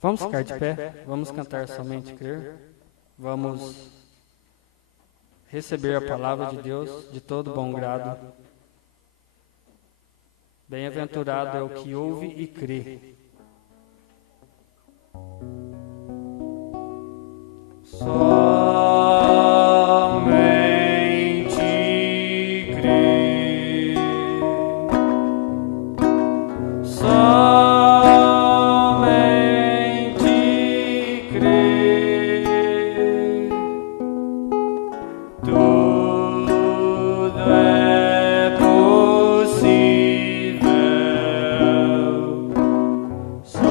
Vamos ficar de pé, vamos cantar somente crer, vamos receber a palavra de Deus de todo bom grado. Bem-aventurado é o que ouve e crê. Somente crer. Somente crer. Tudo é possível. Somente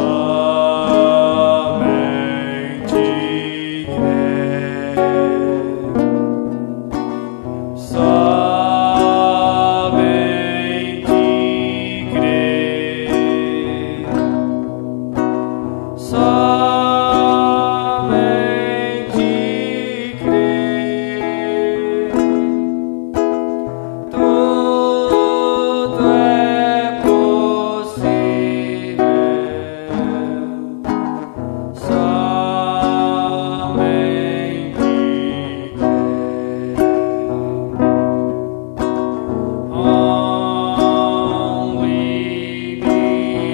crer. Somente crer. Somente crer. Tudo é possível. Somente crer. Only believe. Only believe.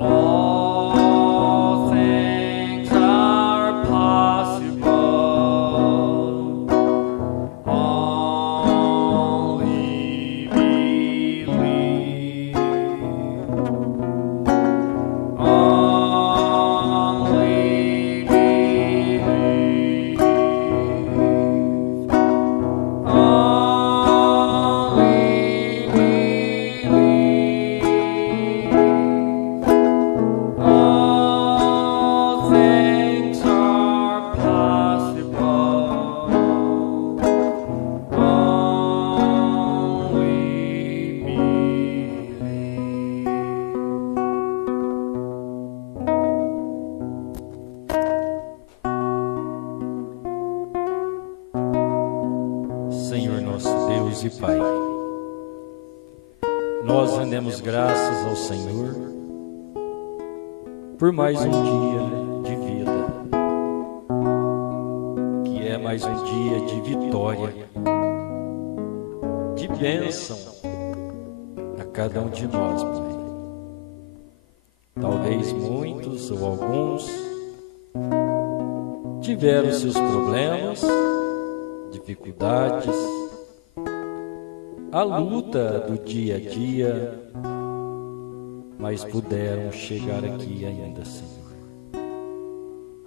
All things are possible. Only believe. Only believe. Only believe. All things are possible. Only believe. Senhor nosso Deus e Pai, nós rendemos graças ao Senhor por mais um dia de vida, que é mais um dia de vitória, de bênção a cada um de nós, Pai. Talvez muitos ou alguns tiveram seus problemas, dificuldades, a luta do dia a dia, mas puderam chegar aqui ainda, Senhor,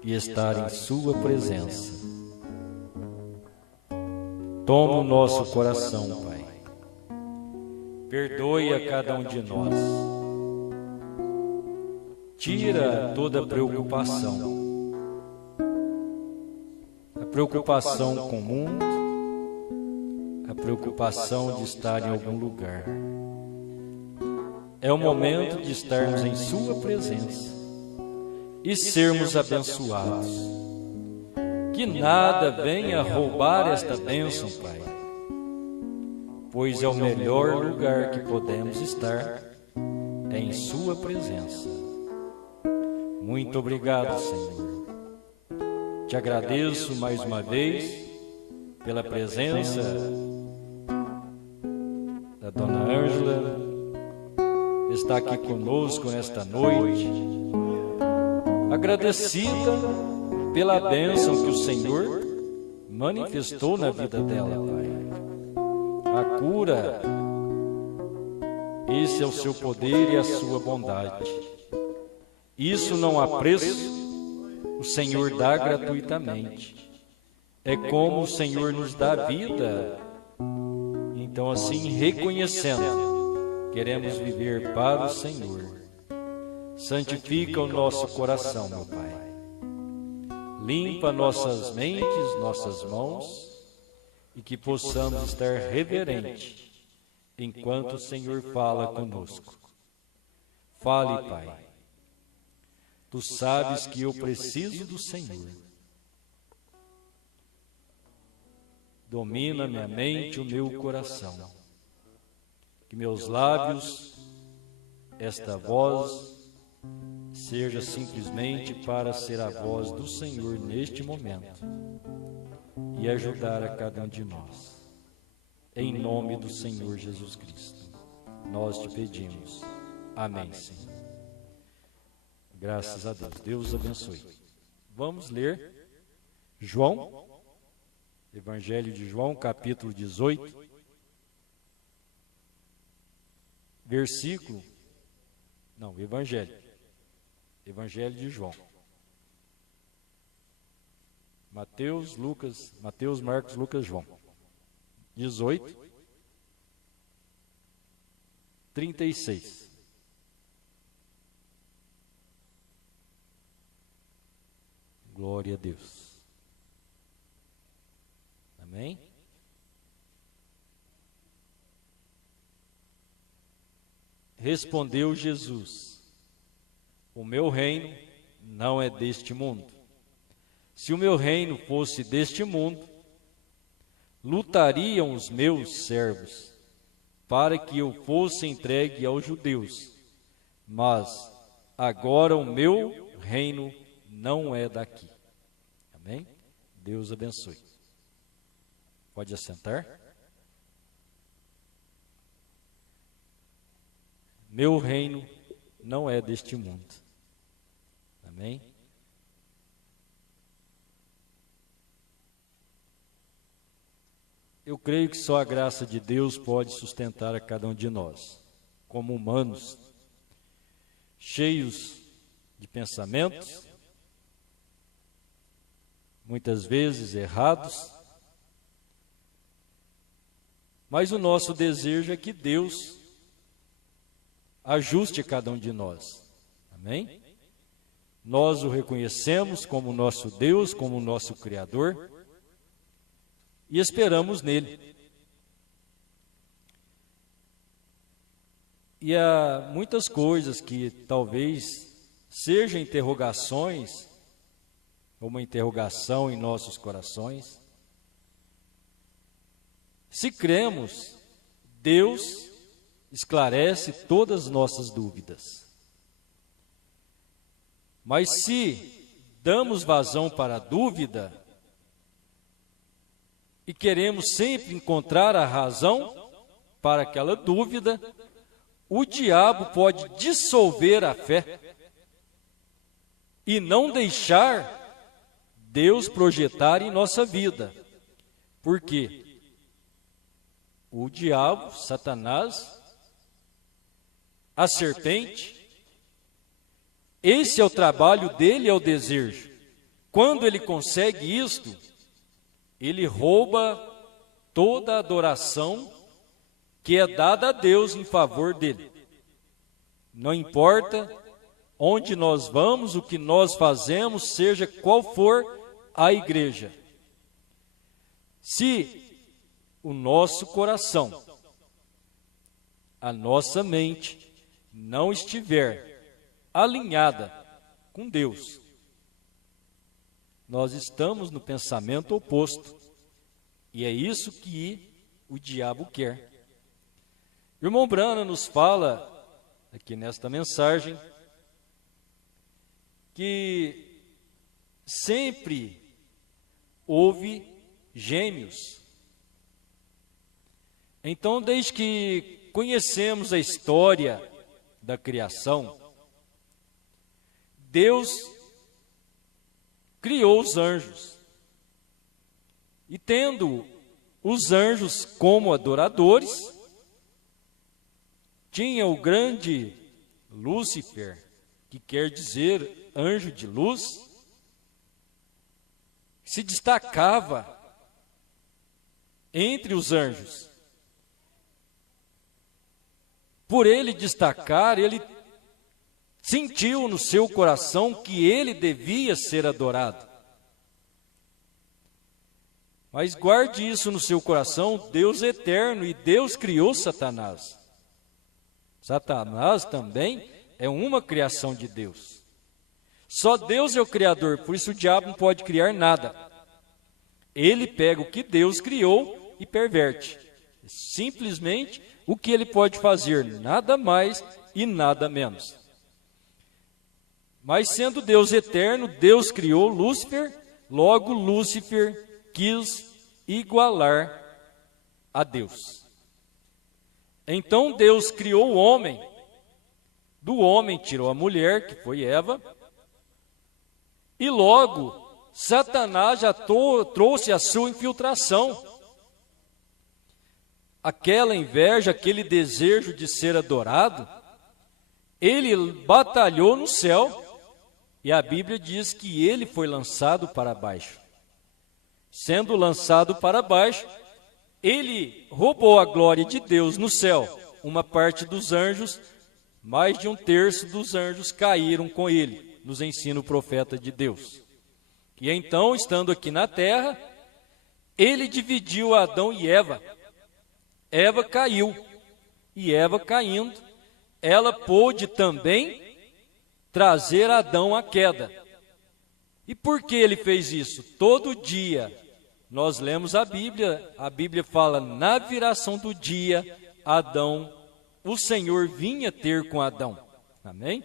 e estar em Sua presença. Toma o nosso coração, Pai. Perdoe a cada um de nós. Tira toda a preocupação. A preocupação com o mundo, a preocupação de estar em algum lugar. É o momento de estarmos em Sua presença e sermos abençoados. Que nada venha roubar esta bênção, Pai, pois é o melhor lugar que podemos estar, é em Sua presença. Muito obrigado, Senhor. Te agradeço mais uma vez pela presença da Dona Ângela, está aqui conosco nesta noite, agradecida pela bênção que o Senhor manifestou na vida dela, Pai. A cura, esse é o Seu poder e a Sua bondade. Isso não há preço. O Senhor dá gratuitamente. É como o Senhor nos dá vida. Então, assim, reconhecendo, queremos viver para o Senhor. Santifica o nosso coração, meu Pai. Limpa nossas mentes, nossas mãos, e que possamos estar reverente enquanto o Senhor fala conosco. Fale, Pai. Tu sabes que eu preciso do Senhor. domina minha mente, o meu coração. Que meus lábios, esta voz, seja simplesmente para ser a voz do Senhor neste momento e ajudar a cada um de nós. Em nome do Senhor Jesus Cristo, nós te pedimos. Amém, Senhor. Graças a Deus. Deus abençoe. Vamos ler João, Evangelho de João, capítulo 18, Evangelho de João. Mateus, Marcos, Lucas, João. 18, 36. Glória a Deus. Amém? Respondeu Jesus: o meu reino não é deste mundo. Se o meu reino fosse deste mundo, lutariam os meus servos para que eu fosse entregue aos judeus. Mas agora o meu reino não é daqui. Amém? Deus abençoe. Pode assentar. Meu reino não é deste mundo. Amém? Eu creio que só a graça de Deus pode sustentar a cada um de nós, como humanos, cheios de pensamentos, muitas vezes errados, mas o nosso desejo é que Deus ajuste a cada um de nós. Amém? Nós o reconhecemos como nosso Deus, como nosso Criador, e esperamos nele. E há muitas coisas que talvez sejam interrogações, uma interrogação em nossos corações. Se cremos, Deus esclarece todas as nossas dúvidas. Mas se damos vazão para a dúvida e queremos sempre encontrar a razão para aquela dúvida, o diabo pode dissolver a fé e não deixar Deus projetar em nossa vida. Por quê? O diabo, Satanás, a serpente, esse é o trabalho dele, é o desejo. Quando ele consegue isto, ele rouba toda a adoração que é dada a Deus em favor dele. Não importa onde nós vamos, o que nós fazemos, seja qual for a igreja. Se o nosso coração, a nossa mente, não estiver alinhada com Deus, nós estamos no pensamento oposto. E é isso que o diabo quer. O irmão Branham nos fala, aqui nesta mensagem, que sempre houve gêmeos. Então, desde que conhecemos a história da criação, Deus criou os anjos. E tendo os anjos como adoradores, tinha o grande Lúcifer, que quer dizer anjo de luz, se destacava entre os anjos. Por ele destacar, ele sentiu no seu coração que ele devia ser adorado. Mas guarde isso no seu coração, Deus é eterno e Deus criou Satanás. Satanás também é uma criação de Deus. Só Deus é o Criador, por isso o diabo não pode criar nada. Ele pega o que Deus criou e perverte. Simplesmente o que ele pode fazer, nada mais e nada menos. Mas sendo Deus eterno, Deus criou Lúcifer, logo Lúcifer quis igualar a Deus. Então Deus criou o homem, do homem tirou a mulher, que foi Eva, e logo Satanás já trouxe a sua infiltração. Aquela inveja, aquele desejo de ser adorado, ele batalhou no céu, e a Bíblia diz que ele foi lançado para baixo. Sendo lançado para baixo, ele roubou a glória de Deus no céu. Uma parte dos anjos, mais de um terço dos anjos caíram com ele, nos ensina o profeta de Deus. E então, estando aqui na terra, ele dividiu Adão e Eva. Eva caiu, e Eva caindo, ela pôde também trazer Adão à queda. E por que ele fez isso? Todo dia nós lemos a Bíblia fala, na viração do dia, Adão, o Senhor vinha ter com Adão. Amém?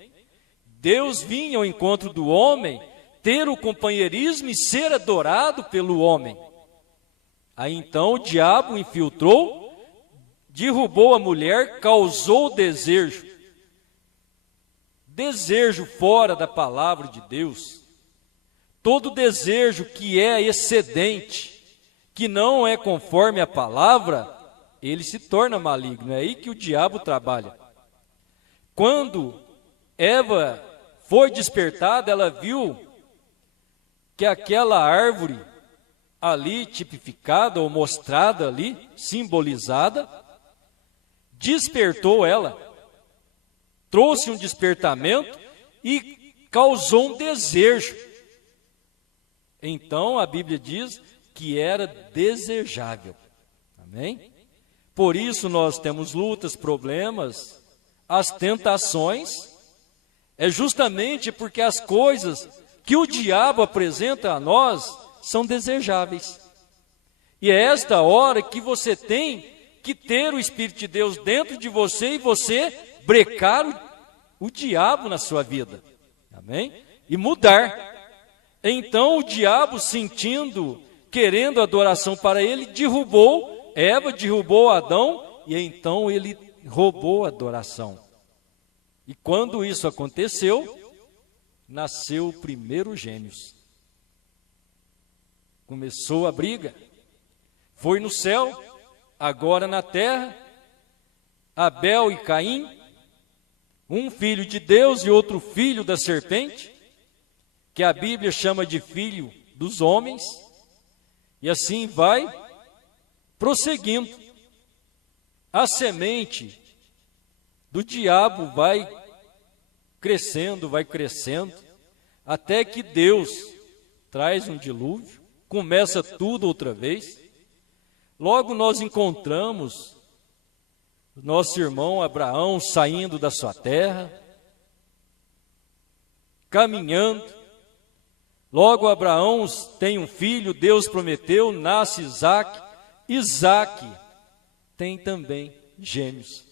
Deus vinha ao encontro do homem, ter o companheirismo e ser adorado pelo homem. Aí então o diabo infiltrou, derrubou a mulher, causou desejo. Desejo fora da palavra de Deus. Todo desejo que é excedente, que não é conforme a palavra, ele se torna maligno. É aí que o diabo trabalha. Quando Eva foi despertada, ela viu que aquela árvore ali tipificada ou mostrada ali, simbolizada, despertou ela, trouxe um despertamento e causou um desejo. Então a Bíblia diz que era desejável. Amém? Por isso nós temos lutas, problemas, as tentações, é justamente porque as coisas que o diabo apresenta a nós são desejáveis. E é esta hora que você tem que ter o Espírito de Deus dentro de você e você brecar o diabo na sua vida. Amém? E mudar. Então o diabo, sentindo, querendo adoração para ele, derrubou Eva, derrubou Adão, e então ele roubou a adoração. E quando isso aconteceu, nasceu o primeiro gêmeos. Começou a briga. Foi no céu, agora na terra, Abel e Caim, um filho de Deus e outro filho da serpente, que a Bíblia chama de filho dos homens, e assim vai prosseguindo. A semente do diabo vai crescendo, até que Deus traz um dilúvio, começa tudo outra vez. Logo nós encontramos nosso irmão Abraão saindo da sua terra, caminhando. Logo Abraão tem um filho, Deus prometeu, nasce Isaque. Isaque tem também gêmeos.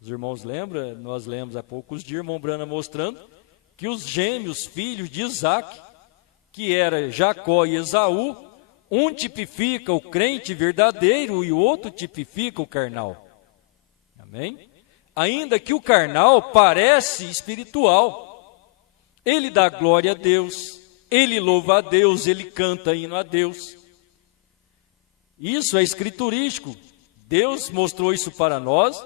Os irmãos lembram? Nós lemos há poucos dias, irmão Brana mostrando que os gêmeos, filhos de Isaque, que era Jacó e Esaú, um tipifica o crente verdadeiro e o outro tipifica o carnal. Amém? Ainda que o carnal parece espiritual, ele dá glória a Deus, ele louva a Deus, ele canta hino a Deus. Isso é escriturístico. Deus mostrou isso para nós,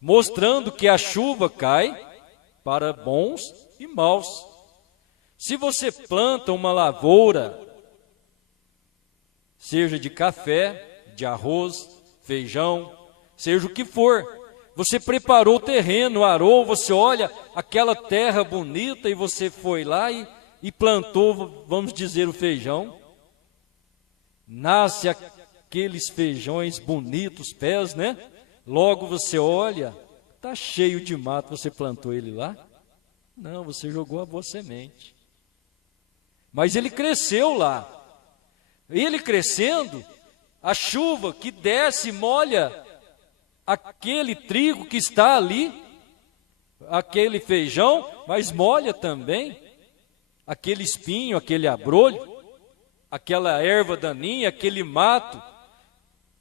mostrando que a chuva cai para bons e maus. Se você planta uma lavoura, seja de café, de arroz, feijão, seja o que for, você preparou o terreno, arou, você olha aquela terra bonita e você foi lá e plantou, vamos dizer, o feijão. Nasce aqueles feijões bonitos, pés, né? Logo você olha, está cheio de mato, você plantou ele lá? Não, você jogou a boa semente. Mas ele cresceu lá. Ele crescendo, a chuva que desce molha aquele trigo que está ali, aquele feijão, mas molha também aquele espinho, aquele abrolho, aquela erva daninha, aquele mato,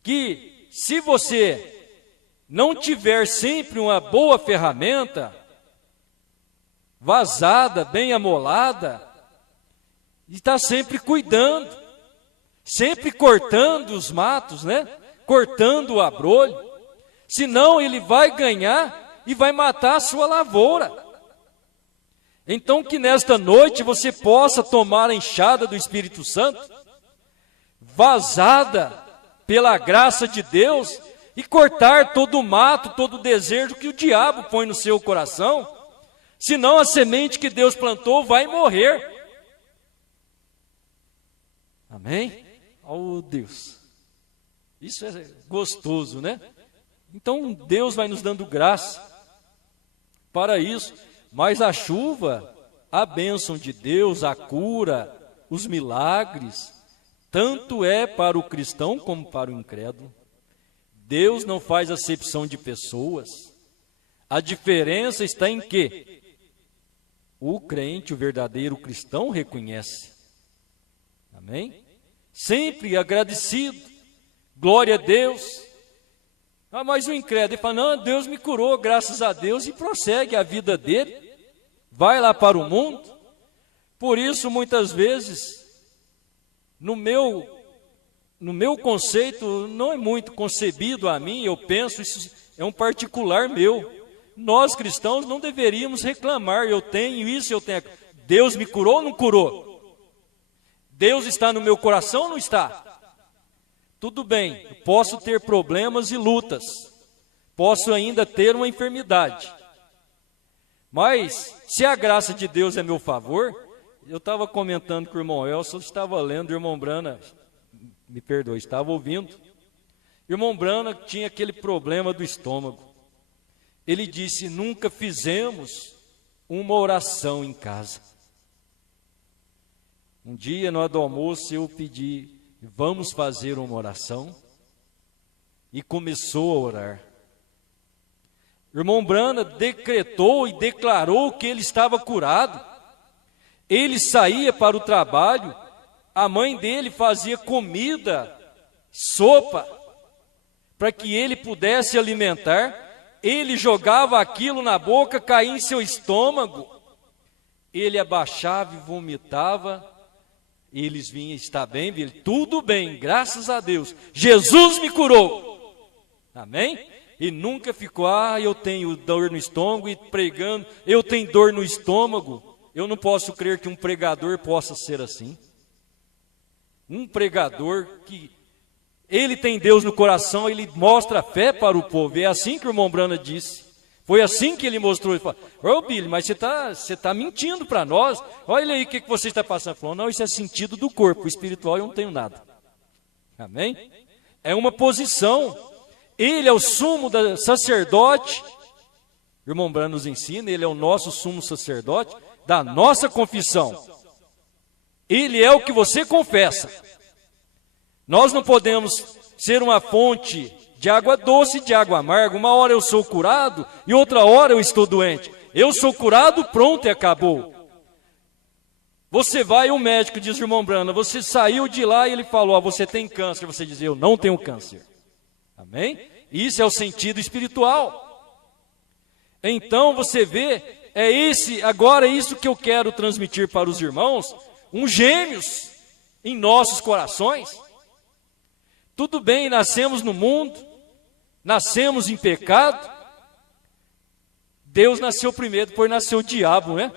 que se você não tiver sempre uma boa ferramenta, vazada, bem amolada, está sempre cuidando, sempre cortando os matos, né? Cortando o abrolho, senão ele vai ganhar e vai matar a sua lavoura. Então que nesta noite você possa tomar a enxada do Espírito Santo, vazada pela graça de Deus, e cortar todo o mato, todo o desejo que o diabo põe no seu coração, senão a semente que Deus plantou vai morrer. Amém? Oh Deus, isso é gostoso, né? Então Deus vai nos dando graça para isso, mas a chuva, a bênção de Deus, a cura, os milagres, tanto é para o cristão como para o incrédulo. Deus não faz acepção de pessoas. A diferença está em que o crente, o verdadeiro cristão, reconhece. Amém? Sempre agradecido. Glória a Deus. Ah, mas o incrédulo, ele fala, não, Deus me curou, graças a Deus, e prossegue a vida dele. Vai lá para o mundo. Por isso, muitas vezes, no meu conceito, não é muito concebido a mim, eu penso, isso é um particular meu. Nós cristãos não deveríamos reclamar, eu tenho isso, eu tenho. Deus me curou ou não curou? Deus está no meu coração ou não está? Tudo bem, eu posso ter problemas e lutas, posso ainda ter uma enfermidade, mas se a graça de Deus é a meu favor, eu estava comentando com o irmão Elson, estava lendo, o irmão Brana, me perdoe, estava ouvindo. O irmão Brana tinha aquele problema do estômago. Ele disse, nunca fizemos uma oração em casa. Um dia, na hora do almoço, eu pedi, vamos fazer uma oração? E começou a orar. O irmão Brana decretou e declarou que ele estava curado. Ele saía para o trabalho, a mãe dele fazia comida, sopa, para que ele pudesse alimentar. Ele jogava aquilo na boca, caía em seu estômago. Ele abaixava e vomitava. Eles vinham, está bem, ele, tudo bem, graças a Deus. Jesus me curou. Amém? E nunca ficou, eu tenho dor no estômago e pregando, eu tenho dor no estômago. Eu não posso crer que um pregador possa ser assim. Um pregador que ele tem Deus no coração, ele mostra a fé para o povo. É assim que o irmão Brana disse. Foi assim que ele mostrou. Ele falou, Billy, mas você tá mentindo para nós. Olha aí o que você está passando. Ele falou, não, isso é sentido do corpo, o espiritual eu não tenho nada. Amém? É uma posição. Ele é o sumo sacerdote. O irmão Brana nos ensina, ele é o nosso sumo sacerdote da nossa confissão. Ele é o que você confessa. Nós não podemos ser uma fonte de água doce e de água amarga. Uma hora eu sou curado e outra hora eu estou doente. Eu sou curado, pronto e acabou. Você vai, o médico diz, irmão Brana, você saiu de lá e ele falou, você tem câncer. Você diz, eu não tenho câncer. Amém? Isso é o sentido espiritual. Então você vê, agora é isso que eu quero transmitir para os irmãos, gêmeos em nossos corações. Tudo bem, nascemos no mundo, nascemos em pecado. Deus nasceu primeiro, depois nasceu o diabo, né?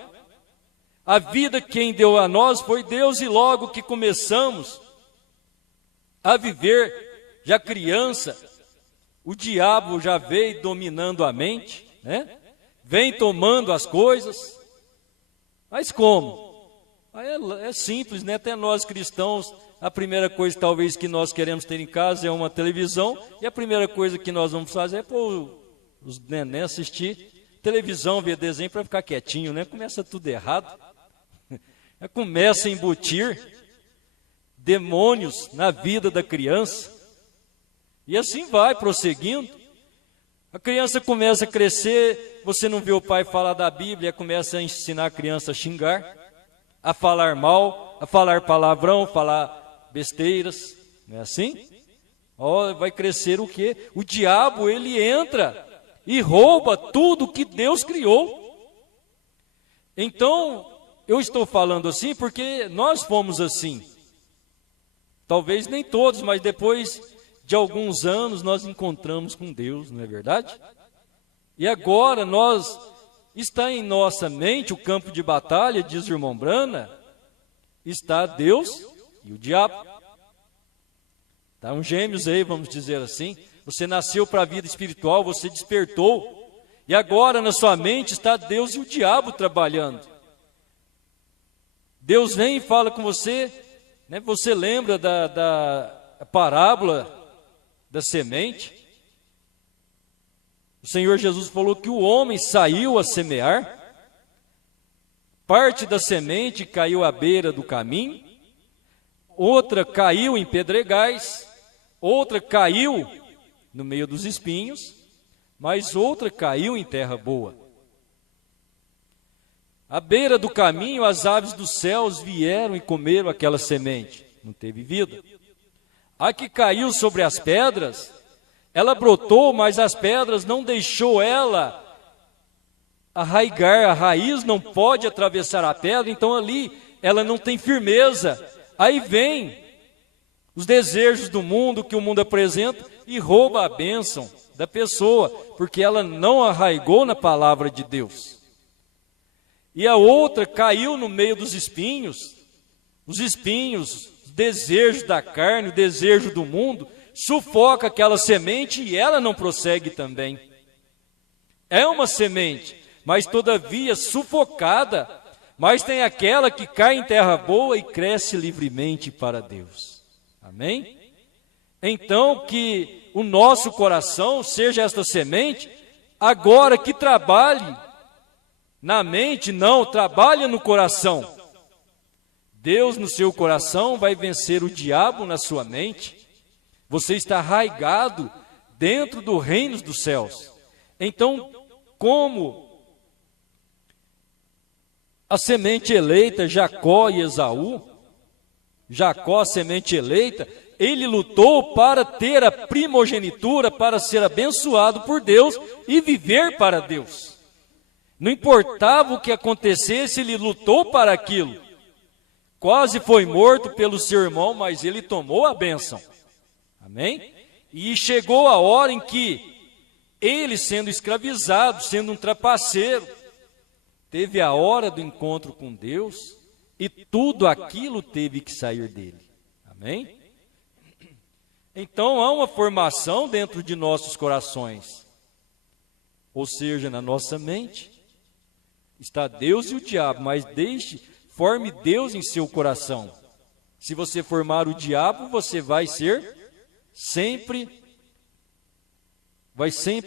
A vida quem deu a nós foi Deus, e logo que começamos a viver, já criança, o diabo já veio dominando a mente, né? Vem tomando as coisas. Mas como? É simples, né? Até nós cristãos, a primeira coisa talvez que nós queremos ter em casa é uma televisão, e a primeira coisa que nós vamos fazer é pôr os neném assistir televisão, ver desenho para ficar quietinho, né? Começa tudo errado. Começa a embutir. demônios na vida da criança. E assim vai prosseguindo. A criança começa a crescer, você não vê o pai falar da Bíblia, começa a ensinar a criança a xingar, a falar mal, a falar palavrão, falar besteiras, não é assim? Vai crescer o quê? O diabo, ele entra e rouba tudo que Deus criou. Então, eu estou falando assim porque nós fomos assim. Talvez nem todos, mas depois de alguns anos nós encontramos com Deus, não é verdade? E agora está em nossa mente o campo de batalha, diz o irmão Brana, está Deus e o diabo. Está um gêmeos aí, vamos dizer assim. Você nasceu para a vida espiritual, você despertou. E agora na sua mente está Deus e o diabo trabalhando. Deus vem e fala com você, né? Você lembra da parábola da semente? O Senhor Jesus falou que o homem saiu a semear, parte da semente caiu à beira do caminho, outra caiu em pedregais, outra caiu no meio dos espinhos, mas outra caiu em terra boa. À beira do caminho, as aves dos céus vieram e comeram aquela semente, não teve vida. A que caiu sobre as pedras, ela brotou, mas as pedras não deixou ela arraigar, a raiz não pode atravessar a pedra, então ali ela não tem firmeza. Aí vem os desejos do mundo, que o mundo apresenta, e rouba a bênção da pessoa, porque ela não arraigou na palavra de Deus. E a outra caiu no meio dos espinhos, os espinhos, os desejos da carne, o desejo do mundo, sufoca aquela semente e ela não prossegue também. É uma semente, mas todavia sufocada, mas tem aquela que cai em terra boa e cresce livremente para Deus. Amém? Então que o nosso coração seja esta semente, agora que trabalhe na mente, não, trabalha no coração. Deus no seu coração vai vencer o diabo na sua mente. Você está arraigado dentro do reino dos céus. Então, como a semente eleita, Jacó e Esaú, Jacó, a semente eleita, ele lutou para ter a primogenitura, para ser abençoado por Deus e viver para Deus. Não importava o que acontecesse, ele lutou para aquilo. Quase foi morto pelo seu irmão, mas ele tomou a bênção. Amém? E chegou a hora em que ele, sendo escravizado, sendo um trapaceiro, teve a hora do encontro com Deus e tudo aquilo teve que sair dele. Amém? Então há uma formação dentro de nossos corações, ou seja, na nossa mente está Deus e o diabo, mas forme Deus em seu coração. Se você formar o diabo, você vai sempre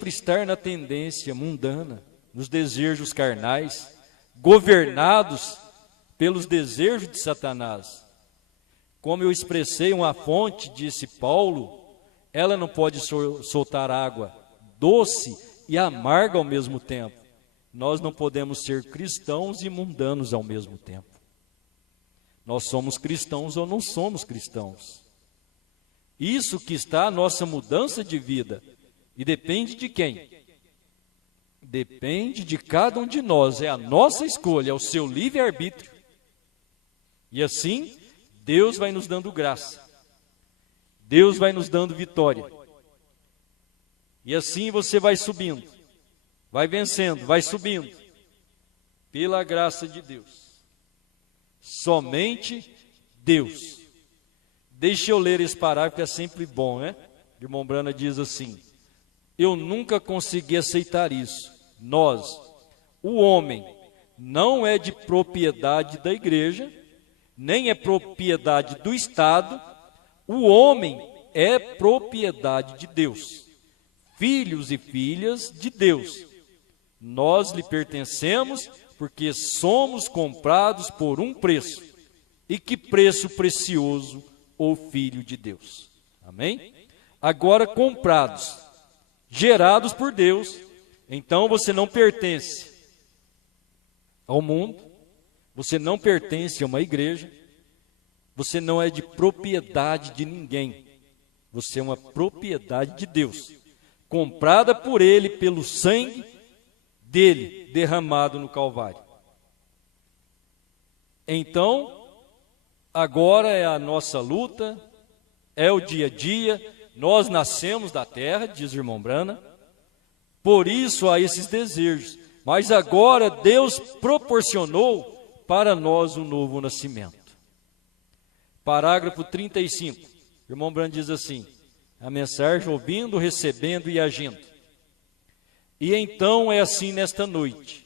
estar na tendência mundana, nos desejos carnais, governados pelos desejos de Satanás. Como eu expressei, uma fonte, disse Paulo, ela não pode soltar água doce e amarga ao mesmo tempo. Nós não podemos ser cristãos e mundanos ao mesmo tempo. Nós somos cristãos ou não somos cristãos. Isso que está a nossa mudança de vida. E depende de quem? Depende de cada um de nós. É a nossa escolha, é o seu livre-arbítrio. E assim, Deus vai nos dando graça. Deus vai nos dando vitória. E assim você vai subindo. Vai vencendo, vai subindo. Pela graça de Deus. Somente Deus. Deixa eu ler esse parágrafo, é sempre bom, né? O irmão Brana diz assim: eu nunca consegui aceitar isso. Nós, o homem, não é de propriedade da igreja, nem é propriedade do Estado. O homem é propriedade de Deus. Filhos e filhas de Deus. Nós lhe pertencemos porque somos comprados por um preço. E que preço precioso o Filho de Deus. Amém? Agora comprados, gerados por Deus, então você não pertence ao mundo, você não pertence a uma igreja, você não é de propriedade de ninguém, você é uma propriedade de Deus, comprada por Ele pelo sangue dele derramado no Calvário. Então, agora é a nossa luta, é o dia a dia. Nós nascemos da terra, diz o irmão Brana, por isso há esses desejos. Mas agora Deus proporcionou para nós um novo nascimento. Parágrafo 35. O irmão Brana diz assim: a mensagem ouvindo, recebendo e agindo. E então é assim nesta noite.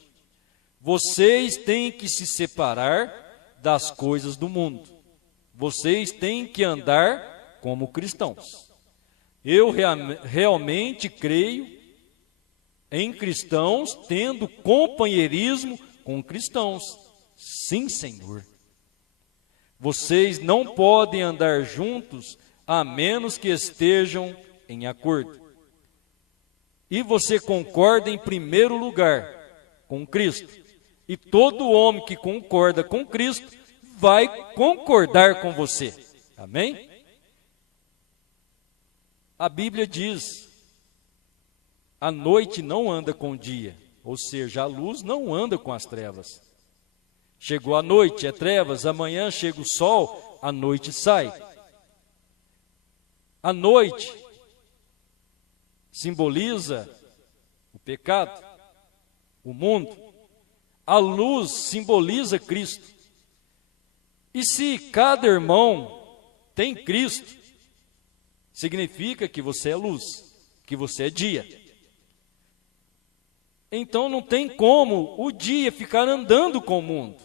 Vocês têm que se separar das coisas do mundo. Vocês têm que andar como cristãos. Eu realmente creio em cristãos tendo companheirismo com cristãos. Sim, Senhor. Vocês não podem andar juntos a menos que estejam em acordo. E você concorda em primeiro lugar com Cristo. E todo homem que concorda com Cristo vai concordar com você. Amém? A Bíblia diz: a noite não anda com o dia, ou seja, a luz não anda com as trevas. Chegou a noite, é trevas, amanhã chega o sol, a noite sai. A noite simboliza o pecado, o mundo. A luz simboliza Cristo. E se cada irmão tem Cristo, significa que você é luz, que você é dia. Então não tem como o dia ficar andando com o mundo.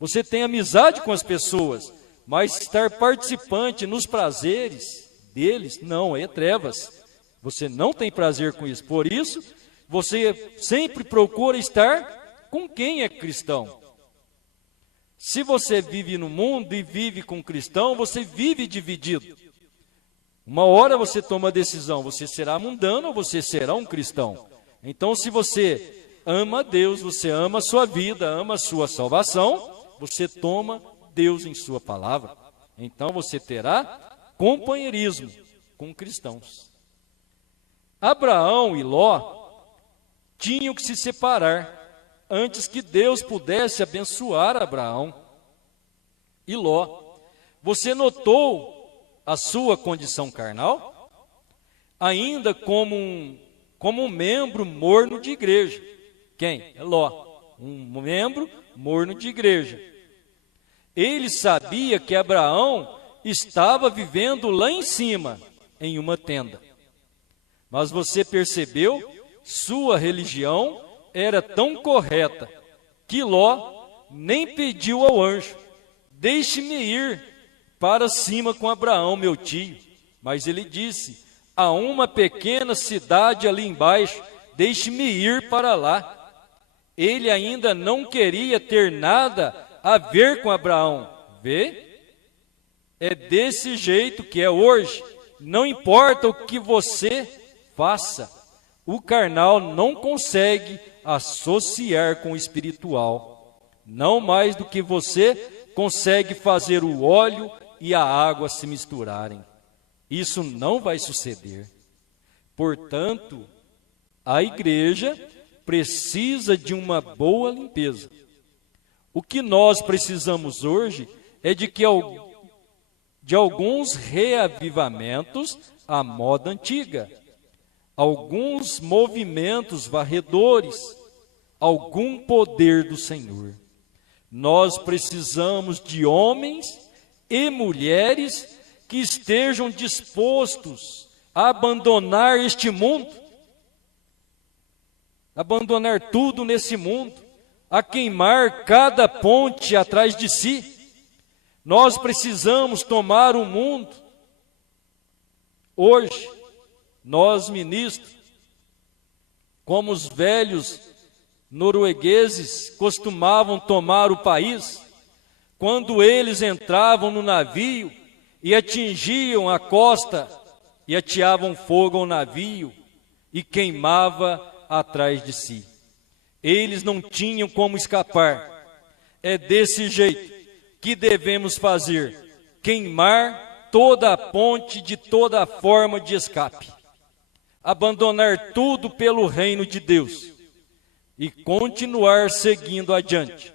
Você tem amizade com as pessoas, mas estar participante nos prazeres deles, não, é trevas. Você não tem prazer com isso. Por isso, você sempre procura estar com quem é cristão. Se você vive no mundo e vive com cristão, você vive dividido. Uma hora você toma a decisão, você será mundano ou você será um cristão. Então, se você ama Deus, você ama a sua vida, ama a sua salvação, você toma Deus em sua palavra. Então, você terá companheirismo com cristãos. Abraão e Ló tinham que se separar antes que Deus pudesse abençoar Abraão e Ló. Você notou a sua condição carnal? Ainda como um membro morno de igreja. Quem? É Ló, um membro morno de igreja. Ele sabia que Abraão estava vivendo lá em cima, em uma tenda. Mas você percebeu? Sua religião era tão correta que Ló nem pediu ao anjo: deixe-me ir para cima com Abraão, meu tio. Mas ele disse: há uma pequena cidade ali embaixo, deixe-me ir para lá. Ele ainda não queria ter nada a ver com Abraão. Vê? É desse jeito que é hoje. Não importa o que você faça, o carnal não consegue associar com o espiritual. Não mais do que você consegue fazer o óleo e a água se misturarem. Isso não vai suceder. Portanto, a igreja precisa de uma boa limpeza. O que nós precisamos hoje é de alguns reavivamentos à moda antiga, alguns movimentos varredores, algum poder do Senhor. Nós precisamos de homens e mulheres que estejam dispostos a abandonar este mundo, abandonar tudo nesse mundo, a queimar cada ponte atrás de si. Nós precisamos tomar o mundo. Hoje, nós ministros, como os velhos noruegueses costumavam tomar o país, quando eles entravam no navio, e atingiam a costa e ateavam fogo ao navio e queimava atrás de si. Eles não tinham como escapar. É desse jeito que devemos fazer: queimar toda a ponte de toda forma de escape, abandonar tudo pelo reino de Deus e continuar seguindo adiante.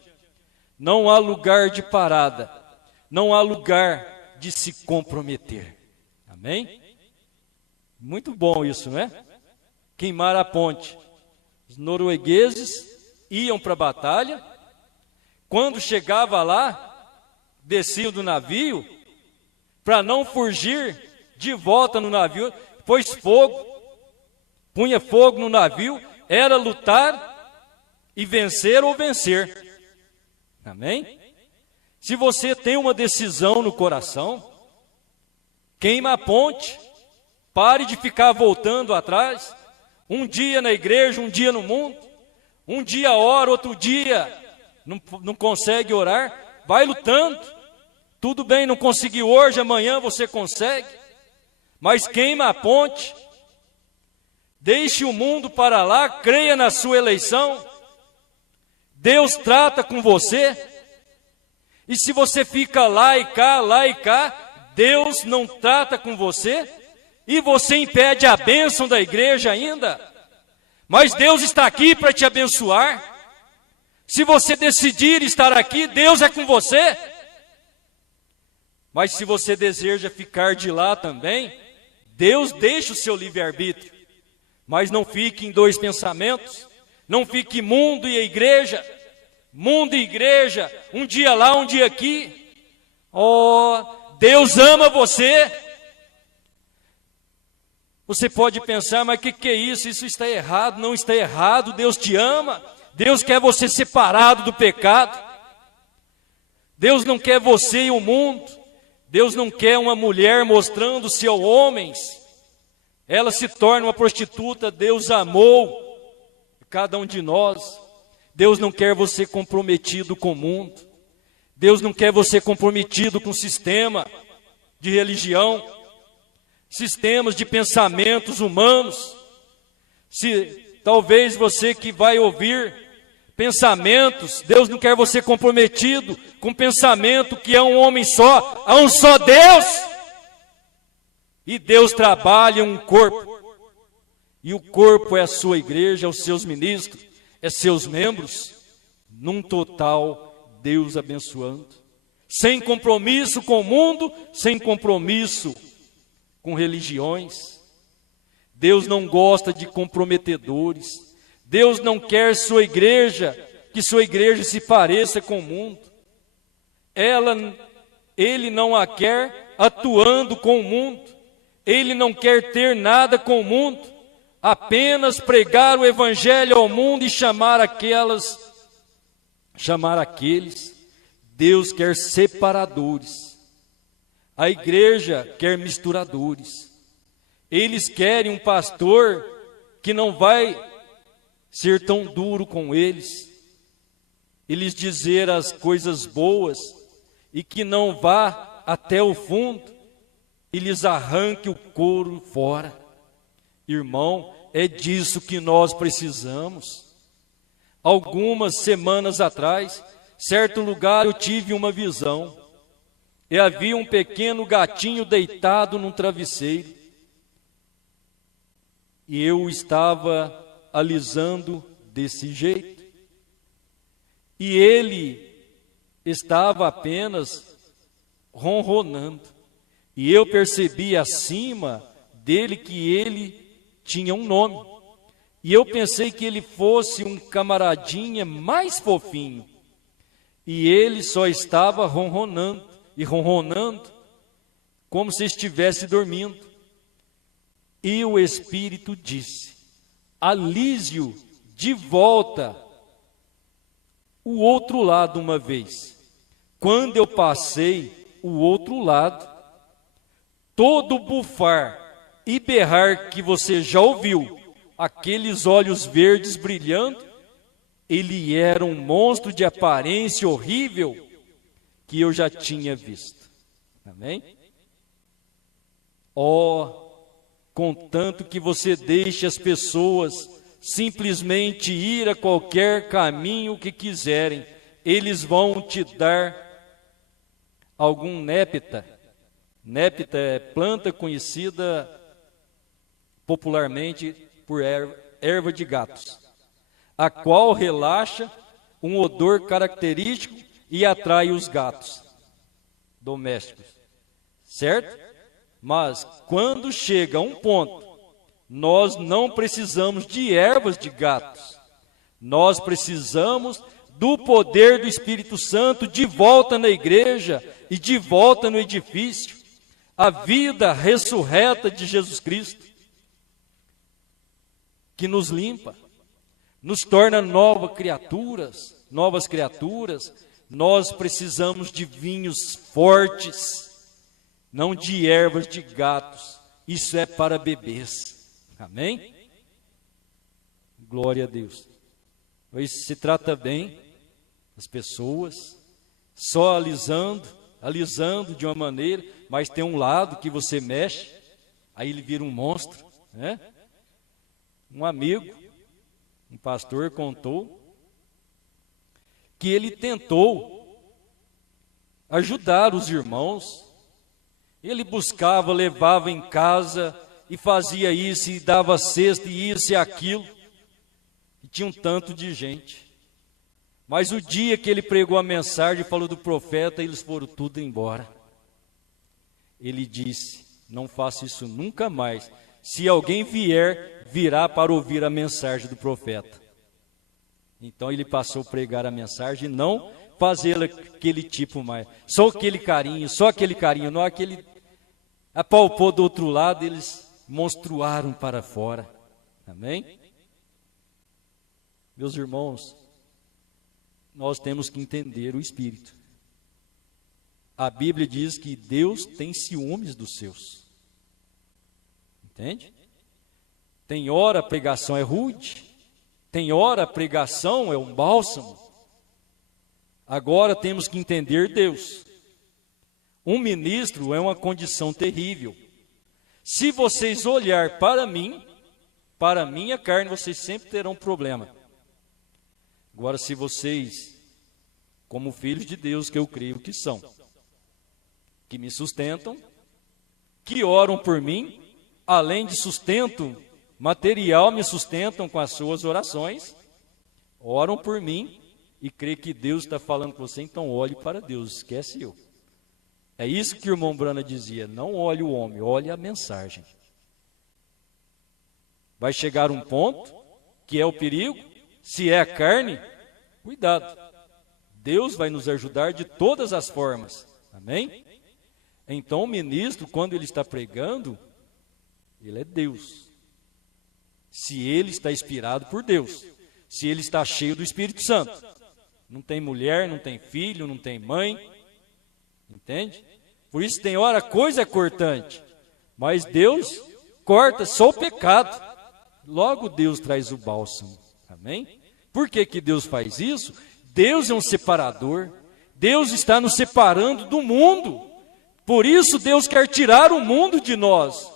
Não há lugar de parada, não há lugar de se comprometer. Amém? Muito bom isso, não é? Queimar a ponte. Os noruegueses iam para a batalha. Quando chegava lá, desciam do navio, para não fugir de volta no navio, pôs fogo, punha fogo no navio, era lutar e vencer ou vencer. Amém? Se você tem uma decisão no coração, queima a ponte, pare de ficar voltando atrás, um dia na igreja, um dia no mundo, um dia ora, outro dia não consegue orar, vai lutando. Tudo bem, não conseguiu hoje, amanhã você consegue, mas queima a ponte, deixe o mundo para lá, creia na sua eleição. Deus trata com você, e se você fica lá e cá, Deus não trata com você, e você impede a bênção da igreja ainda. Mas Deus está aqui para te abençoar. Se você decidir estar aqui, Deus é com você. Mas se você deseja ficar de lá também, Deus deixa o seu livre-arbítrio. Mas não fique em dois pensamentos. Não fique mundo e igreja, um dia lá, um dia aqui. Oh, Deus ama você. Você pode pensar, mas o que é isso? Isso está errado. Não está errado, Deus te ama. Deus quer você separado do pecado. Deus não quer você e o mundo. Deus não quer uma mulher mostrando-se aos homens. Ela se torna uma prostituta. Deus amou cada um de nós. Deus não quer você comprometido com o mundo. Deus não quer você comprometido com o sistema de religião, sistemas de pensamentos humanos. Talvez você que vai ouvir pensamentos, Deus não quer você comprometido com pensamento que é um homem só, há um só Deus. E Deus trabalha um corpo. E o corpo é a sua igreja, os seus ministros, é seus membros, num total Deus abençoando. Sem compromisso com o mundo, sem compromisso com religiões. Deus não gosta de comprometedores. Deus não quer que sua igreja se pareça com o mundo. Ele não a quer atuando com o mundo. Ele não quer ter nada com o mundo. Apenas pregar o evangelho ao mundo e chamar aqueles. Deus quer separadores. A igreja quer misturadores. Eles querem um pastor que não vai ser tão duro com eles, eles dizer as coisas boas e que não vá até o fundo e lhes arranque o couro fora. Irmão, é disso que nós precisamos. Algumas semanas atrás, certo lugar eu tive uma visão, e havia um pequeno gatinho deitado num travesseiro, e eu estava alisando desse jeito, e ele estava apenas ronronando, e eu percebi acima dele que ele tinha um nome, e eu pensei que ele fosse um camaradinha mais fofinho, e ele só estava ronronando, e ronronando, como se estivesse dormindo, e o Espírito disse: alise-o de volta o outro lado uma vez. Quando eu passei o outro lado, todo bufar e berrar que você já ouviu, aqueles olhos verdes brilhando, ele era um monstro de aparência horrível que eu já tinha visto. Amém? Contanto que você deixe as pessoas simplesmente ir a qualquer caminho que quiserem, eles vão te dar algum népita. Népita é planta conhecida popularmente por erva de gatos, a qual relaxa um odor característico e atrai os gatos domésticos, certo? Mas quando chega a um ponto, nós não precisamos de ervas de gatos, nós precisamos do poder do Espírito Santo de volta na igreja e de volta no edifício, a vida ressurreta de Jesus Cristo, que nos limpa, nos torna novas criaturas. Nós precisamos de vinhos fortes, não de ervas de gatos. Isso é para bebês. Amém? Glória a Deus. Isso se trata bem as pessoas, só alisando de uma maneira, mas tem um lado que você mexe, aí ele vira um monstro, né? Um amigo, um pastor contou que ele tentou ajudar os irmãos. Ele buscava, levava em casa e fazia isso, e dava cesta, e isso e aquilo. E tinha um tanto de gente. Mas o dia que ele pregou a mensagem, falou do profeta, eles foram tudo embora. Ele disse: não faça isso nunca mais. Se alguém virá para ouvir a mensagem do profeta. Então ele passou a pregar a mensagem e não fazer aquele tipo mais. Só aquele carinho. Não aquele apalpou do outro lado, eles monstruaram para fora. Amém? Meus irmãos, nós temos que entender o Espírito. A Bíblia diz que Deus tem ciúmes dos seus. Entende? Tem hora a pregação é rude, tem hora a pregação é um bálsamo. Agora temos que entender Deus. Um ministro é uma condição terrível. Se vocês olhar para mim, para a minha carne, vocês sempre terão problema. Agora, se vocês, como filhos de Deus, que eu creio que são, que me sustentam, que oram por mim, além de sustento material, me sustentam com as suas orações, oram por mim e creem que Deus está falando com você, então olhe para Deus, esquece eu. É isso que o irmão Brana dizia: não olhe o homem, olhe a mensagem. Vai chegar um ponto que é o perigo, se é a carne, cuidado. Deus vai nos ajudar de todas as formas, amém? Então o ministro, quando ele está pregando, ele é Deus. Se ele está inspirado por Deus, se ele está cheio do Espírito Santo, não tem mulher, não tem filho, não tem mãe, entende? Por isso tem hora a coisa é cortante, mas Deus corta só o pecado, logo Deus traz o bálsamo, amém? Por que que Deus faz isso? Deus é um separador, Deus está nos separando do mundo, por isso Deus quer tirar o mundo de nós.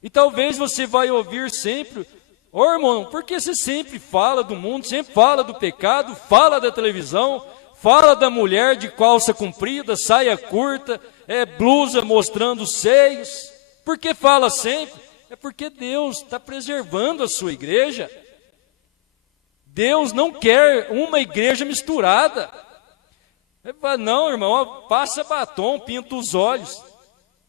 E talvez você vai ouvir sempre: ô irmão, por que você sempre fala do mundo, sempre fala do pecado, fala da televisão, fala da mulher de calça comprida, saia curta, blusa mostrando os seios? Por que fala sempre? É porque Deus está preservando a sua igreja. Deus não quer uma igreja misturada. Não, irmão, passa batom, pinta os olhos.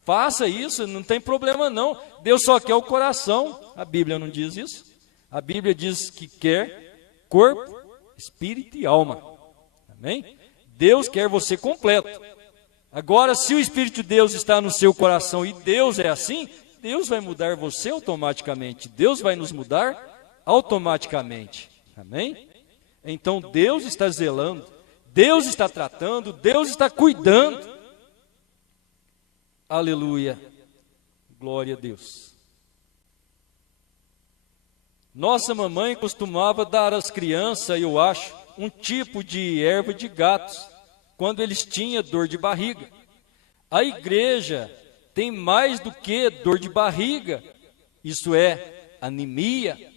Faça isso, não tem problema não. Deus só quer o coração. A Bíblia não diz isso. A Bíblia diz que quer corpo, espírito e alma. Amém? Deus quer você completo. Agora, se o Espírito de Deus está no seu coração e Deus é assim, Deus vai mudar você automaticamente. Deus vai nos mudar automaticamente. Amém? Então Deus está zelando, Deus está tratando, Deus está cuidando. Aleluia. Glória a Deus. Nossa mamãe costumava dar às crianças, eu acho, um tipo de erva de gatos, quando eles tinham dor de barriga. A igreja tem mais do que dor de barriga, isso é anemia.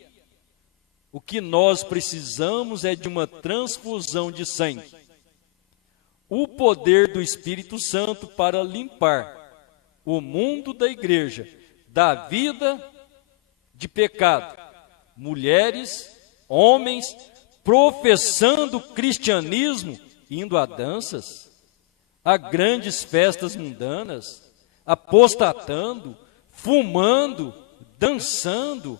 O que nós precisamos é de uma transfusão de sangue. O poder do Espírito Santo para limpar o mundo da igreja, da vida de pecado. Mulheres, homens, professando cristianismo, indo a danças, a grandes festas mundanas, apostatando, fumando, dançando,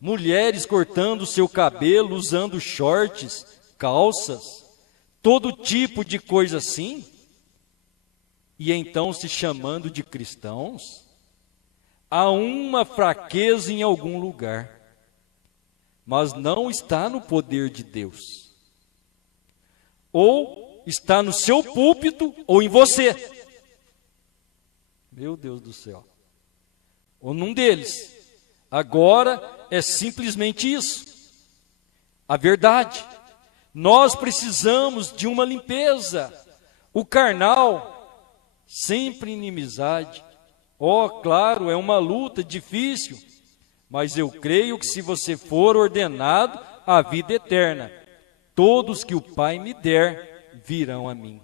mulheres cortando seu cabelo, usando shorts, calças, todo tipo de coisa assim, e então se chamando de cristãos. Há uma fraqueza em algum lugar, mas não está no poder de Deus. Ou está no seu púlpito, ou em você. Meu Deus do céu. Ou num deles. Agora é simplesmente isso. A verdade. Nós precisamos de uma limpeza. O carnal, sempre inimizade. Claro, é uma luta difícil, mas eu creio que se você for ordenado à vida eterna, todos que o Pai me der virão a mim.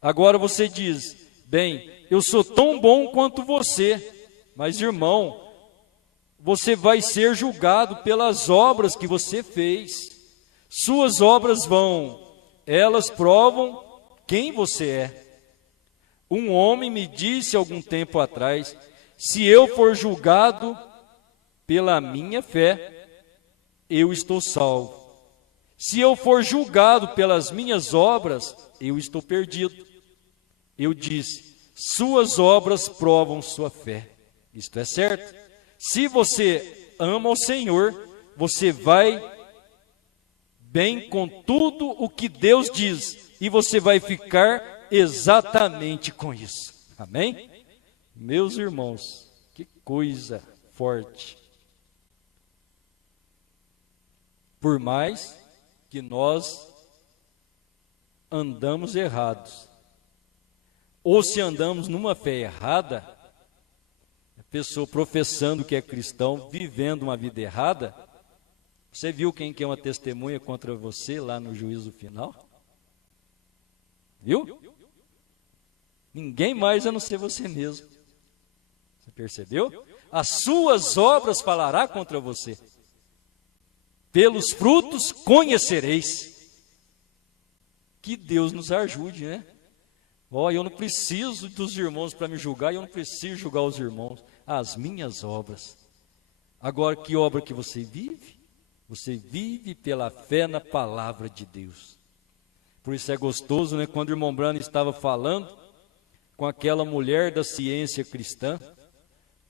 Agora você diz, bem, eu sou tão bom quanto você, mas irmão, você vai ser julgado pelas obras que você fez. Suas obras elas provam quem você é. Um homem me disse algum tempo atrás, se eu for julgado pela minha fé, eu estou salvo. Se eu for julgado pelas minhas obras, eu estou perdido. Eu disse, suas obras provam sua fé. Isto é certo. Se você ama o Senhor, você vai bem com tudo o que Deus diz, e você vai ficar exatamente com isso. Amém? Meus irmãos, que coisa forte. Por mais que nós andamos errados, ou se andamos numa fé errada, a pessoa professando que é cristão, vivendo uma vida errada, você viu quem que é uma testemunha contra você lá no juízo final? Viu? Ninguém mais a não ser você mesmo. Você percebeu? As suas obras falará contra você. Pelos frutos conhecereis. Que Deus nos ajude, né? Eu não preciso dos irmãos para me julgar, eu não preciso julgar os irmãos, as minhas obras. Agora, que obra que você vive? Você vive pela fé na palavra de Deus. Por isso é gostoso, né? Quando o irmão Brano estava falando com aquela mulher da ciência cristã,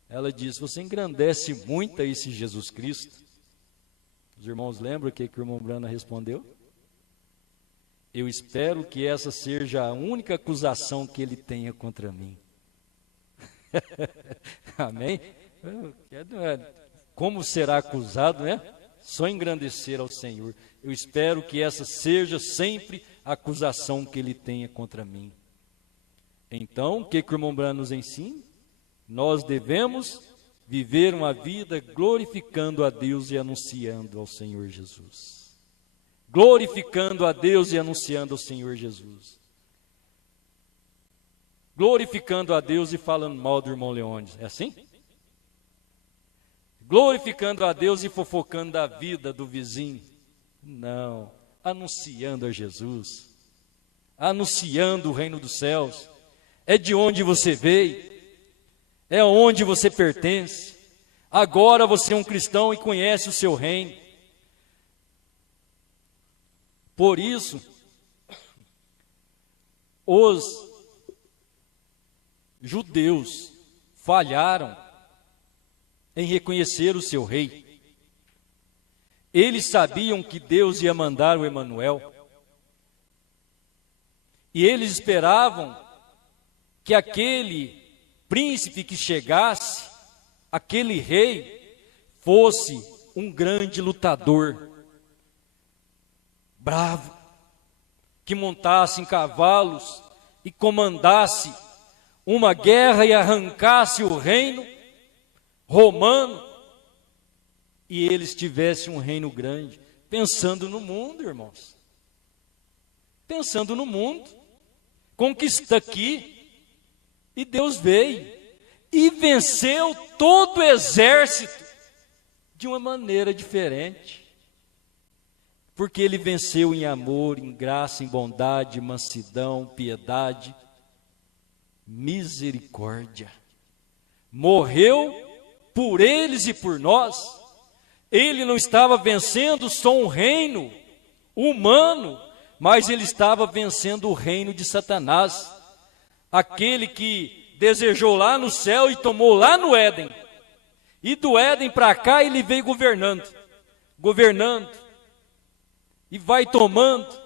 ela disse, você engrandece muito a esse Jesus Cristo. Os irmãos lembram o que o irmão Brano respondeu? Eu espero que essa seja a única acusação que ele tenha contra mim. Amém? Como será acusado, né? Só engrandecer ao Senhor. Eu espero que essa seja sempre a acusação que ele tenha contra mim. Então, o que o irmão Brano nos ensina? Nós devemos viver uma vida glorificando a Deus e anunciando ao Senhor Jesus. Glorificando a Deus e anunciando ao Senhor Jesus. Glorificando a Deus e falando mal do irmão Leônidas. É assim? Glorificando a Deus e fofocando da vida do vizinho. Não. Anunciando a Jesus. Anunciando o reino dos céus. É de onde você veio. É onde você pertence. Agora você é um cristão e conhece o seu reino. Por isso, os judeus falharam em reconhecer o seu rei. Eles sabiam que Deus ia mandar o Emanuel. E eles esperavam que aquele príncipe que chegasse, aquele rei, fosse um grande lutador, bravo, que montasse em cavalos e comandasse uma guerra e arrancasse o reino romano e eles tivessem um reino grande, pensando no mundo, irmãos. Pensando no mundo, conquista aqui, e Deus veio e venceu todo o exército de uma maneira diferente, porque ele venceu em amor, em graça, em bondade, mansidão, piedade, misericórdia. Morreu por eles e por nós. Ele não estava vencendo só um reino humano, mas ele estava vencendo o reino de Satanás, aquele que desejou lá no céu e tomou lá no Éden. E do Éden para cá ele veio governando, e vai tomando.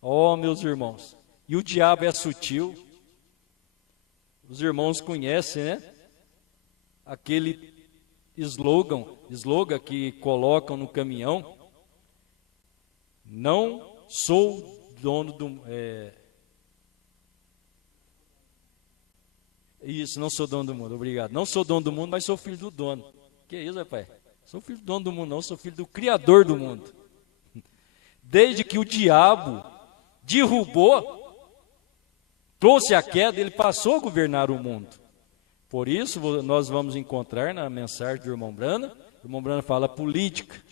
Oh, meus irmãos, e o diabo é sutil. Os irmãos conhecem, né? Aquele slogan que colocam no caminhão: não sou dono do... Isso, não sou dono do mundo, obrigado. Não sou dono do mundo, mas sou filho do dono. Que isso, rapaz? Sou filho do dono do mundo, não, sou filho do Criador do mundo. Desde que o diabo derrubou, trouxe a queda, ele passou a governar o mundo. Por isso, nós vamos encontrar na mensagem do irmão Brana, o irmão Brana fala: política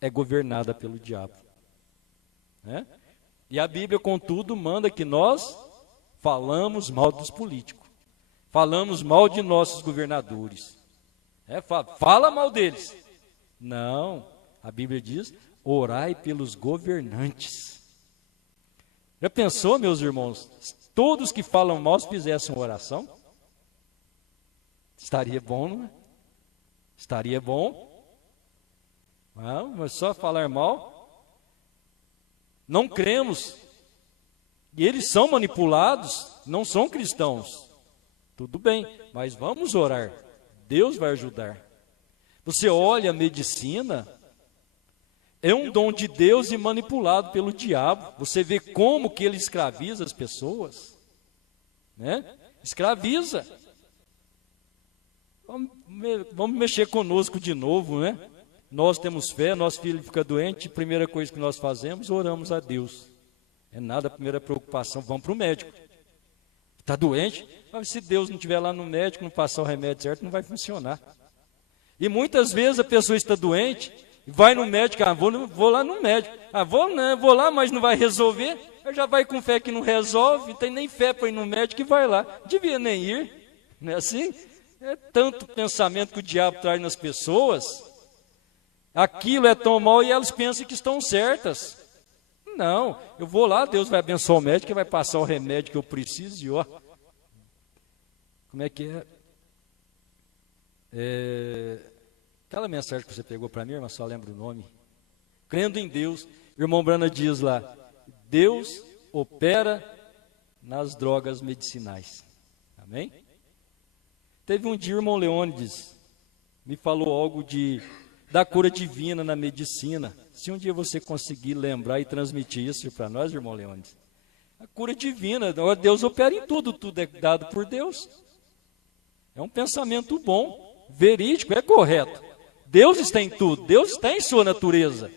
é governada pelo diabo. Né? E a Bíblia, contudo, manda que nós falamos mal dos políticos, falamos mal de nossos governadores. Fala mal deles. Não, a Bíblia diz: orai pelos governantes. Já pensou, meus irmãos, todos que falam mal se fizessem uma oração? Estaria bom, não é? Estaria bom. Não, mas só falar mal. Não cremos. E eles são manipulados, não são cristãos. Tudo bem, mas vamos orar. Deus vai ajudar. Você olha a medicina, é um dom de Deus e manipulado pelo diabo. Você vê como que ele escraviza as pessoas, né? Escraviza. Vamos mexer conosco de novo, né? Nós temos fé, nosso filho fica doente, a primeira coisa que nós fazemos, oramos a Deus. É nada, a primeira preocupação, vamos para o médico. Está doente? Mas se Deus não estiver lá no médico, não passar o remédio certo, não vai funcionar. E muitas vezes a pessoa está doente, vai no médico: vou lá no médico. Vou lá, mas não vai resolver. Já vai com fé que não resolve, não tem nem fé para ir no médico e vai lá. Devia nem ir, não é assim? É tanto pensamento que o diabo traz nas pessoas. Aquilo é tão mal e elas pensam que estão certas. Não, eu vou lá, Deus vai abençoar o médico e vai passar o remédio que eu preciso. E ó, como é que é? Aquela mensagem que você pegou para mim, irmã, só lembra o nome. Crendo em Deus, irmão Brana diz lá: Deus opera nas drogas medicinais. Amém? Teve um dia o irmão Leônides me falou algo da cura divina na medicina. Se um dia você conseguir lembrar e transmitir isso para nós, irmão Leônides, a cura divina, Deus opera em tudo, tudo é dado por Deus. É um pensamento bom, verídico, é correto. Deus está em tudo, Deus está em sua natureza.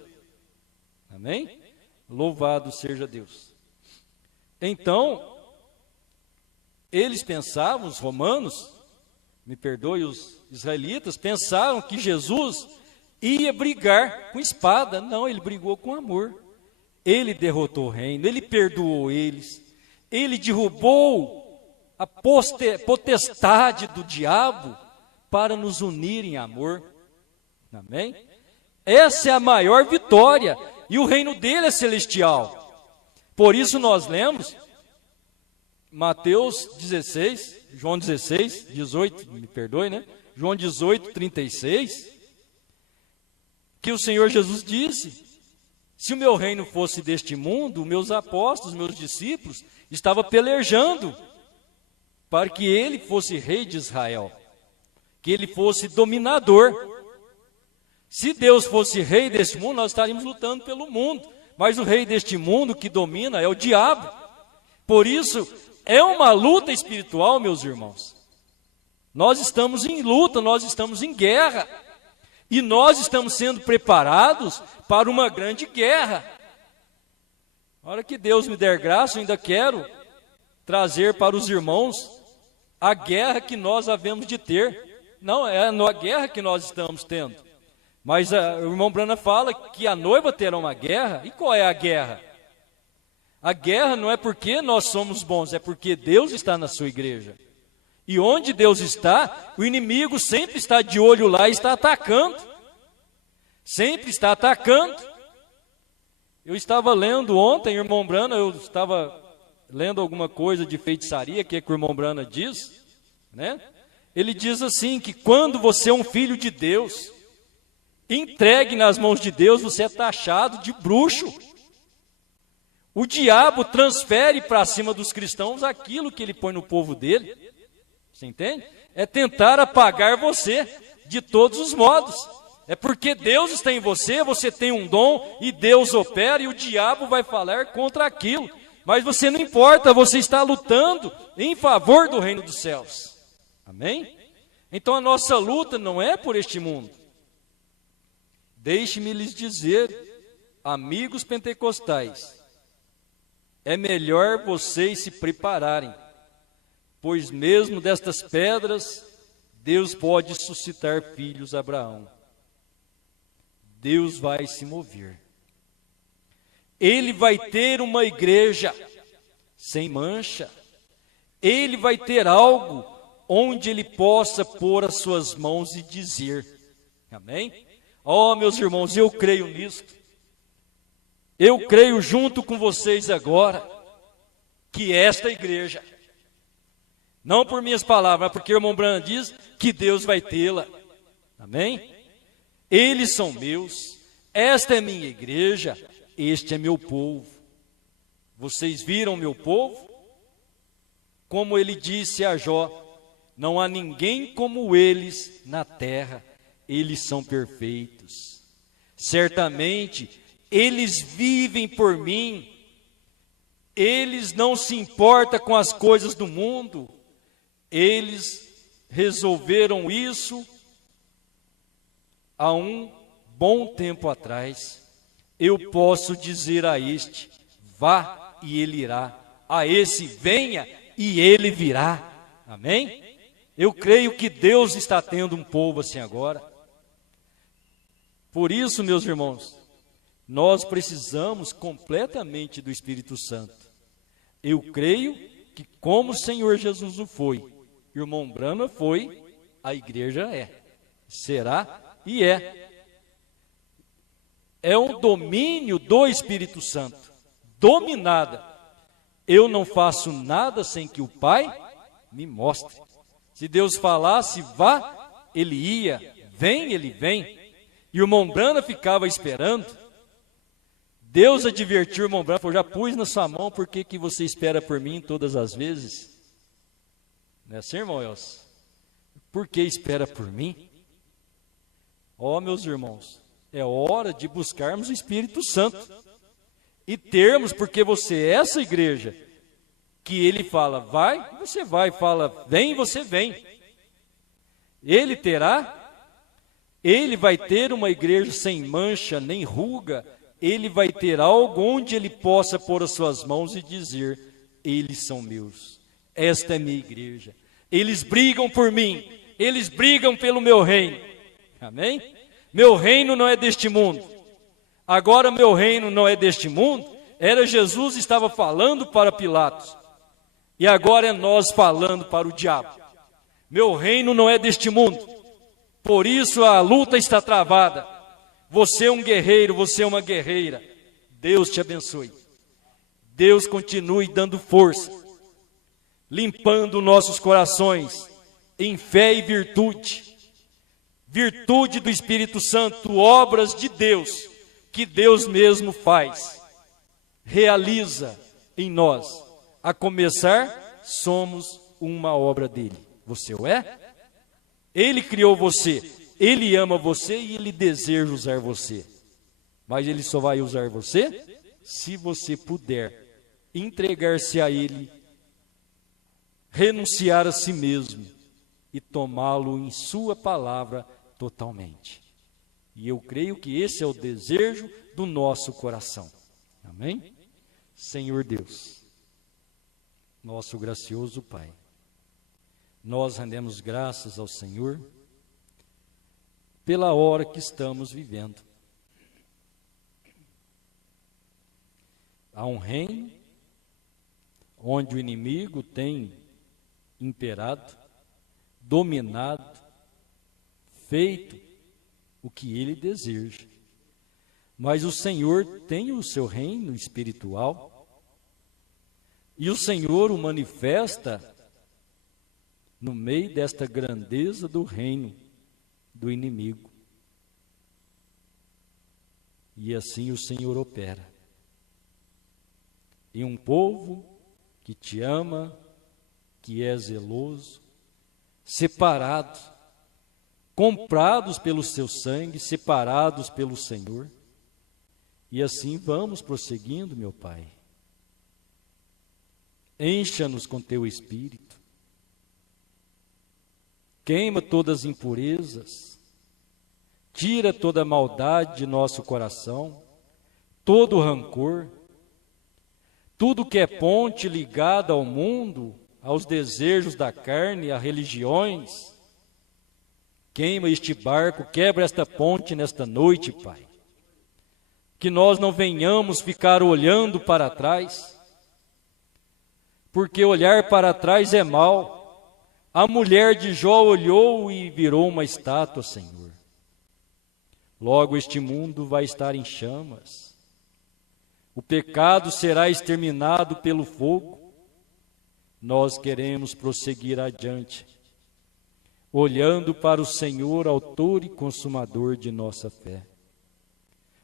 Amém? Louvado seja Deus. Então, eles pensavam, os romanos, me perdoe, os israelitas, pensaram que Jesus ia brigar com espada. Não, ele brigou com amor. Ele derrotou o reino, ele perdoou eles, ele derrubou a potestade do diabo para nos unir em amor. Amém? Essa é a maior vitória, e o reino dele é celestial. Por isso nós lemos Mateus 16, João 16, 18, me perdoe, né? João 18, 36, que o Senhor Jesus disse: se o meu reino fosse deste mundo, meus apóstolos, meus discípulos, estavam pelejando para que ele fosse rei de Israel, que ele fosse dominador. Se Deus fosse rei deste mundo, nós estaríamos lutando pelo mundo, mas o rei deste mundo que domina é o diabo. Por isso, É uma luta espiritual, meus irmãos. Nós estamos em luta, nós estamos em guerra. E nós estamos sendo preparados para uma grande guerra. Na hora que Deus me der graça, eu ainda quero trazer para os irmãos a guerra que nós havemos de ter. Não, é a guerra que nós estamos tendo. Mas o irmão Brana fala que a noiva terá uma guerra. E qual é a guerra? A guerra não é porque nós somos bons, é porque Deus está na sua igreja. E onde Deus está, o inimigo sempre está de olho lá e está atacando. Sempre está atacando. Eu estava lendo ontem, irmão Brana, eu estava lendo alguma coisa de feitiçaria, que é que o irmão Brana diz, né? Ele diz assim, que quando você é um filho de Deus, entregue nas mãos de Deus, você é taxado de bruxo. O diabo transfere para cima dos cristãos aquilo que ele põe no povo dele. Você entende? É tentar apagar você de todos os modos. É porque Deus está em você, você tem um dom e Deus opera e o diabo vai falar contra aquilo. Mas você não importa, você está lutando em favor do reino dos céus. Amém? Então a nossa luta não é por este mundo. Deixe-me lhes dizer, amigos pentecostais, é melhor vocês se prepararem, pois mesmo destas pedras, Deus pode suscitar filhos a Abraão. Deus vai se mover. Ele vai ter uma igreja sem mancha. Ele vai ter algo onde ele possa pôr as suas mãos e dizer. Amém? Oh, meus irmãos, eu creio nisso. Eu creio junto com vocês agora que esta igreja, não por minhas palavras, mas porque o irmão Branham diz que Deus vai tê-la. Amém? Eles são meus, esta é minha igreja, este é meu povo. Vocês viram meu povo? Como ele disse a Jó, não há ninguém como eles na terra, eles são perfeitos. Certamente, eles vivem por mim, eles não se importam com as coisas do mundo, eles resolveram isso há um bom tempo atrás. Eu posso dizer a este, vá e ele irá, a esse venha e ele virá. Amém? Eu creio que Deus está tendo um povo assim agora. Por isso, meus irmãos, nós precisamos completamente do Espírito Santo. Eu creio que como o Senhor Jesus o foi, irmão Brana foi, a igreja é, será e é. É um domínio do Espírito Santo, dominada. Eu não faço nada sem que o Pai me mostre. Se Deus falasse, vá, ele ia, vem, ele vem. E o irmão Brana ficava esperando. Deus advertiu o irmão Brana, falou, já pus na sua mão, por que você espera por mim todas as vezes? Não é assim, irmão Elcio? Por que espera por mim? Ó, meus irmãos, é hora de buscarmos o Espírito Santo. E termos, porque você é essa igreja, que ele fala, vai, você vai, fala, vem, você vem. Ele terá, ele vai ter uma igreja sem mancha, nem ruga, ele vai ter algo onde ele possa pôr as suas mãos e dizer, eles são meus, esta é minha igreja, eles brigam por mim, eles brigam pelo meu reino, amém? Meu reino não é deste mundo, agora meu reino não é deste mundo, era Jesus estava falando para Pilatos, e agora é nós falando para o diabo, meu reino não é deste mundo, por isso a luta está travada. Você é um guerreiro, você é uma guerreira. Deus te abençoe. Deus continue dando força, limpando nossos corações em fé e virtude. Virtude do Espírito Santo, obras de Deus, que Deus mesmo faz, realiza em nós. A começar, somos uma obra dele. Você o é? Ele criou você. Ele ama você e ele deseja usar você. Mas ele só vai usar você se você puder entregar-se a ele renunciar a si mesmo e tomá-lo em sua palavra totalmente. E eu creio que esse é o desejo do nosso coração. Amém? Senhor Deus, nosso gracioso Pai, nós rendemos graças ao Senhor pela hora que estamos vivendo. Há um reino onde o inimigo tem imperado, dominado, feito o que ele deseja. Mas o Senhor tem o seu reino espiritual e o Senhor o manifesta no meio desta grandeza do reino do inimigo. E assim o Senhor opera. E um povo que te ama, que é zeloso, separado, comprados pelo seu sangue, separados pelo Senhor. E assim vamos prosseguindo, meu Pai. Encha-nos com teu Espírito. Queima todas as impurezas. Tira toda a maldade de nosso coração, todo o rancor, tudo que é ponte ligada ao mundo, aos desejos da carne, a religiões. Queima este barco, quebra esta ponte nesta noite, Pai. Que nós não venhamos ficar olhando para trás, porque olhar para trás é mal. A mulher de Jó olhou e virou uma estátua, Senhor. Logo este mundo vai estar em chamas. O pecado será exterminado pelo fogo. Nós queremos prosseguir adiante, olhando para o Senhor, autor e consumador de nossa fé,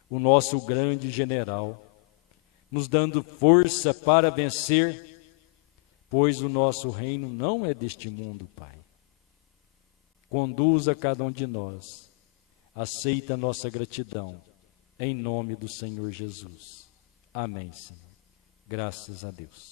o nosso grande general, nos dando força para vencer, pois o nosso reino não é deste mundo, Pai. Conduza cada um de nós, aceita a nossa gratidão, em nome do Senhor Jesus. Amém, Senhor. Graças a Deus.